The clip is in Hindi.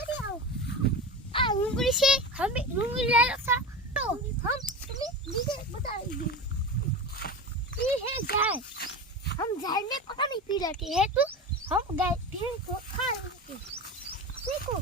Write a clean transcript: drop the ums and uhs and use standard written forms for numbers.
अरे आओ आ उंगली से हमें उंगली ले सा तो हम तुम्हें नीचे बताएंगे ये है गाय हम गाय में पता नहीं पी लेते हैं तो हम गाय भैंस को खा लेंगे देखो